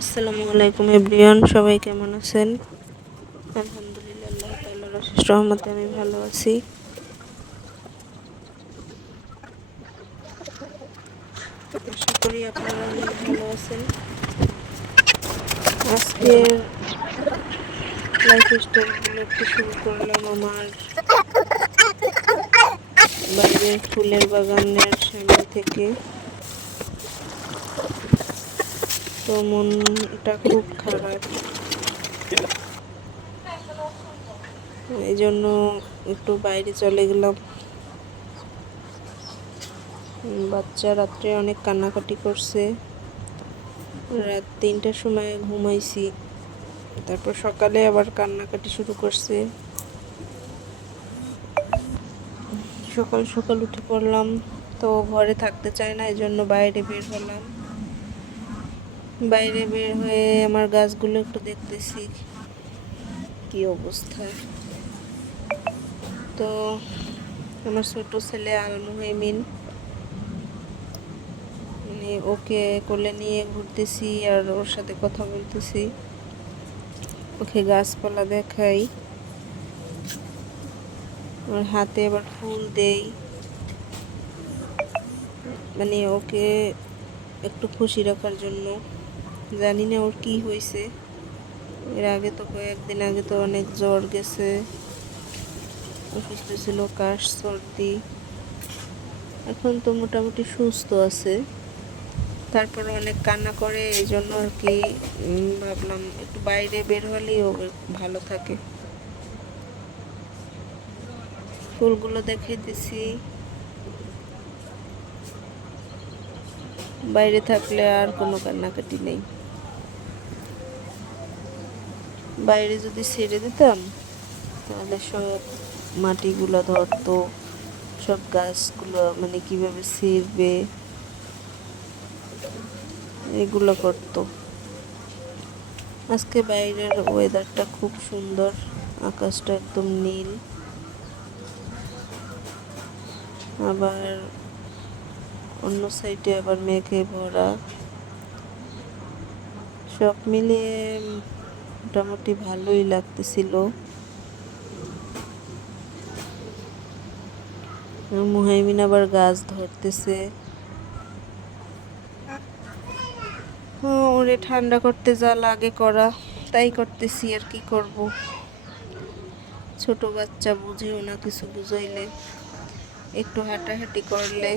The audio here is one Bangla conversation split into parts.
আসসালামু আলাইকুম এভরিওয়ান, সবাই কেমন আছেন? আলহামদুলিল্লাহ, আল্লাহ তাআলার রহমতে আমি ভালো আছি। আশা করি আপনারা ভালো আছেন। আজকের লাইফ স্টাইলগুলো একটু শুরু করলাম আমার। বাইরের ফুলের বাগানের সামনে থেকে। তো মনটা খুব খারাপ। এই জন্য একটু বাইরে চলে গেলাম। বাচ্চা রাত্রে অনেক কান্নাকাটি করছে। রাত তিনটার সময় ঘুমাইছি। তারপর সকালে আবার কান্নাকাটি শুরু করছে। সকাল সকাল উঠে পড়লাম। তো ঘরে থাকতে চায় না এই জন্য বাইরে বের হলাম। বাইরে বের হয়ে আমার গাছগুলো একটু দেখতেছি। কি অবস্থা? তো আমার ছোট ছেলে আলমুহাইমিন মানে ওকে কোলে নিয়ে ঘুরতেছি আর ওর সাথে কথা বলতেছি। ওকে গাছপালা দেখাই। ওর হাতে আবার ফুল দেই। মানে ওকে একটু খুশি রাখার জন্য। জানি না ওর কি হয়েছে এর আগে তো কয়েকদিন আগে তো অনেক জ্বর গেছে। অসুস্থ ছিল, কাশ, সর্দি। এখন তো মোটামুটি সুস্থ আছে। তারপর অনেক কান্না করে এই জন্য আর কি ভাবলাম একটু বাইরে বের হলেই ও ভালো থাকে। ফুলগুলো দেখে দিছি। বাইরে থাকলে আর কোনো কান্নাকাটি নেই। বাইরে যদি ছেড়ে দিতাম, তাহলে সব মাটিগুলো ধরতো, সব গাছগুলো মানে কীভাবে ছিঁড়বে, এগুলো করতো। আজকে বাইরের ওয়েদারটা খুব সুন্দর, আকাশটা একদম নীল। আবার অন্য সাইডে আবার মেঘে ভরা। সব মিলিয়ে মোটামুটি ভালোই লাগতেছিল। মুহাইমিন আবার গাছ ধরতেছে। ওরে ঠান্ডা করতে যা লাগে করা, তাই করতেছি আর কি করব। ছোট বাচ্চা বুঝেও না কিছু বুঝাইলে। একটু হাঁটাহাঁটি করলে,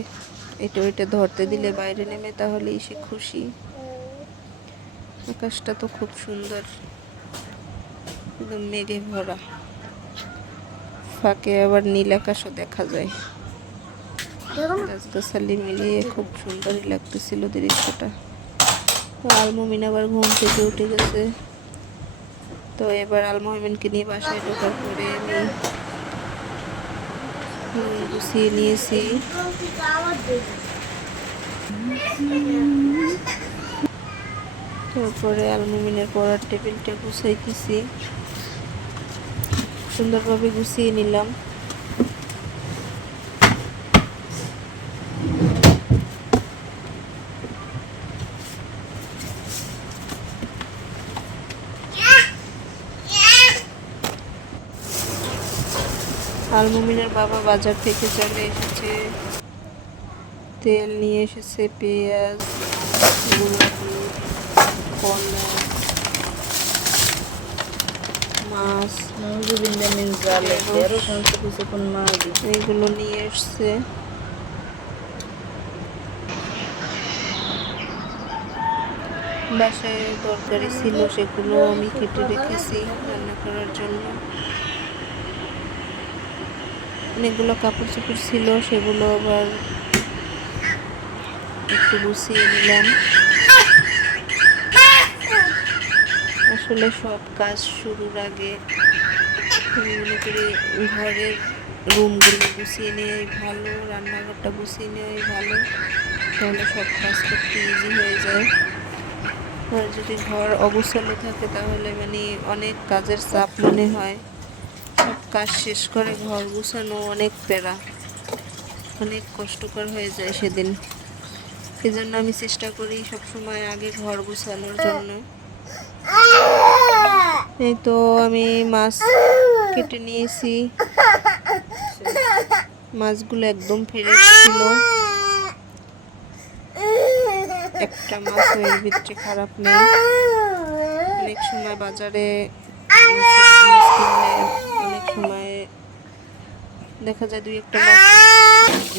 এটা ওইটা ধরতে দিলে বাইরে নেমে তাহলেই সে খুশি। আকাশটা তো খুব সুন্দর। একদম মেঘে ভরা। ফাঁকে আবার নীল আকাশও দেখা যায়। গাছগাছালি মিলিয়ে খুব সুন্দরই লাগতেছিল দৃশ্যটা। তো আলমমিন আবার ঘুম থেকে উঠে গেছে। তো এবার আলমমিনকে নিয়ে বাসায় ঢোকার পরে আমি গুছিয়ে নিয়েছি। তারপরে আলমমিনের পড়ার টেবিলটা গুছাইতেছি। সুন্দরভাবে গুছিয়ে নিলাম। আলমুমিনের বাবা বাজার থেকে চলে এসেছে। তেল নিয়ে এসেছে, পেঁয়াজ গোলাপি কলা মাছ নাউজুবিল্লাহ মিন জালিক এরও সমস্ত কিছু কোন মাগি এইগুলো নিয়ে এসছে। বাসায় তরকারি ছিল সেগুলো আমি কেটে রেখেছি রান্না করার জন্য। অনেকগুলো কাপড় চোপড় ছিল, সেগুলো আবার একটু গুছিয়ে নিলাম। আসলে সব কাজ শুরুর আগে মনে করি ঘরের রুমগুলো গুছিয়ে নেয় ভালো, রান্নাঘরটা গুছিয়ে নেওয়াই ভালো। তাহলে সব কাজ করতে ইজি হয়ে যায়। আর যদি ঘর অগুছালো থাকে তাহলে মানে অনেক কাজের চাপ মনে হয়। সব কাজ শেষ করে ঘর গুছানো অনেক প্যারা, অনেক কষ্টকর হয়ে যায় সেদিন। এজন্য আমি চেষ্টা করি সব সময় আগে ঘর গোছানোর জন্য। এই তো আমি মাছ কেটে নিয়েছি। মাছগুলো একদম ফ্রেশ ছিল। একটা মাছ এর ভিতরে খারাপ নেই। অনেক সময় বাজারে অনেক সময় দেখা যায় দুই একটা মাছ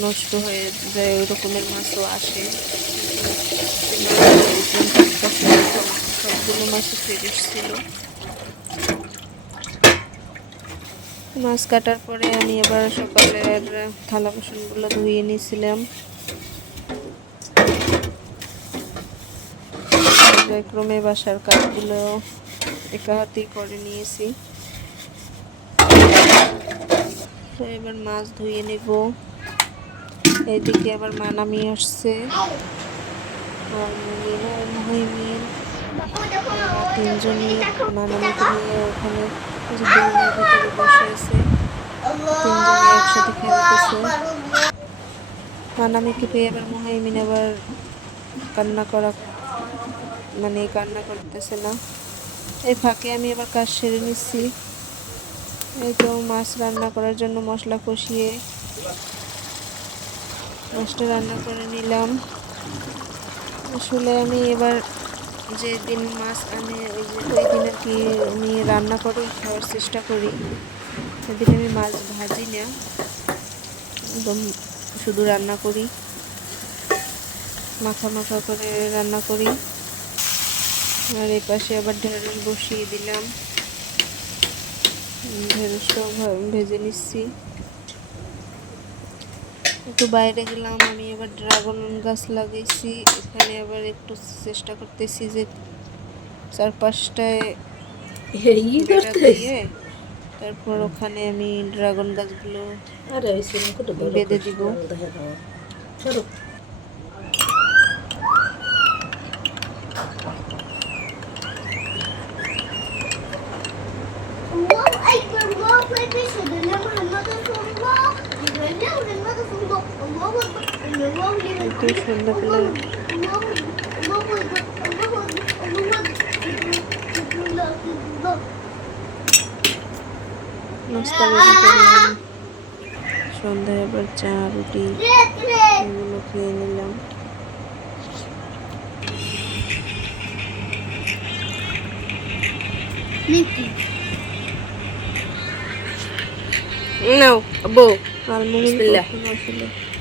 নষ্ট হয়ে যায়, ওই রকমের মাছও আসে কিন্তু এই মাছগুলো একদম টাটকা ছিল, সব- সবগুলো মাছই ফ্রেশ ছিল মাছ কাটার পরে আমি আবার সকালের থালা বাসনগুলো ধুয়ে নিয়েছিলাম। পর্যায়ক্রমে বাসার কাজগুলো একা হাতেই করে নিয়েছি। তো এবার মাছ ধুয়ে নেব। এইদিকে আবার মানামি আসছে। আর মুহিমিন ওরা তিনজনই মানামিকে নিয়ে ওখানে ভিতরে বসে আছে। তিনজনে একসাথে খেলতেছে মানামিকে পেয়ে আবার মুহাইমিন আবার কান্না করা মানে কান্না করতেছে না। এই ফাঁকে আমি আবার কাজ সেরে নিচ্ছি। এই তো মাছ রান্না করার জন্য মশলা কষিয়ে মাছটা রান্না করে নিলাম। আসলে আমি এবার যে দিন মাছ আনে, ওই যে ওই দিন আর কি আমি রান্না করে খাওয়ার চেষ্টা করি। সেদিন আমি মাছ ভাজি না, একদম শুধু রান্না করি। মাখা মাখা করে রান্না করি। আর এই পাশে আবার ঢেঁড়স বসিয়ে দিলাম। ঢেঁড়সটাও ভেজে নিচ্ছি। একটু বাইরে গেলাম আমি এবার ড্রাগন গাছ লাগিয়েছি এখানে আবার একটু চেষ্টা করতেছি যে চারপাশটায় তারপর ওখানে আমি ড্রাগন গাছগুলো বেঁধে দিব। কি সুন্দর কালার সন্ধ্যায় আবার চা রুটি এগুলো খেয়ে নিলাম না a bowl. Al-Mumin.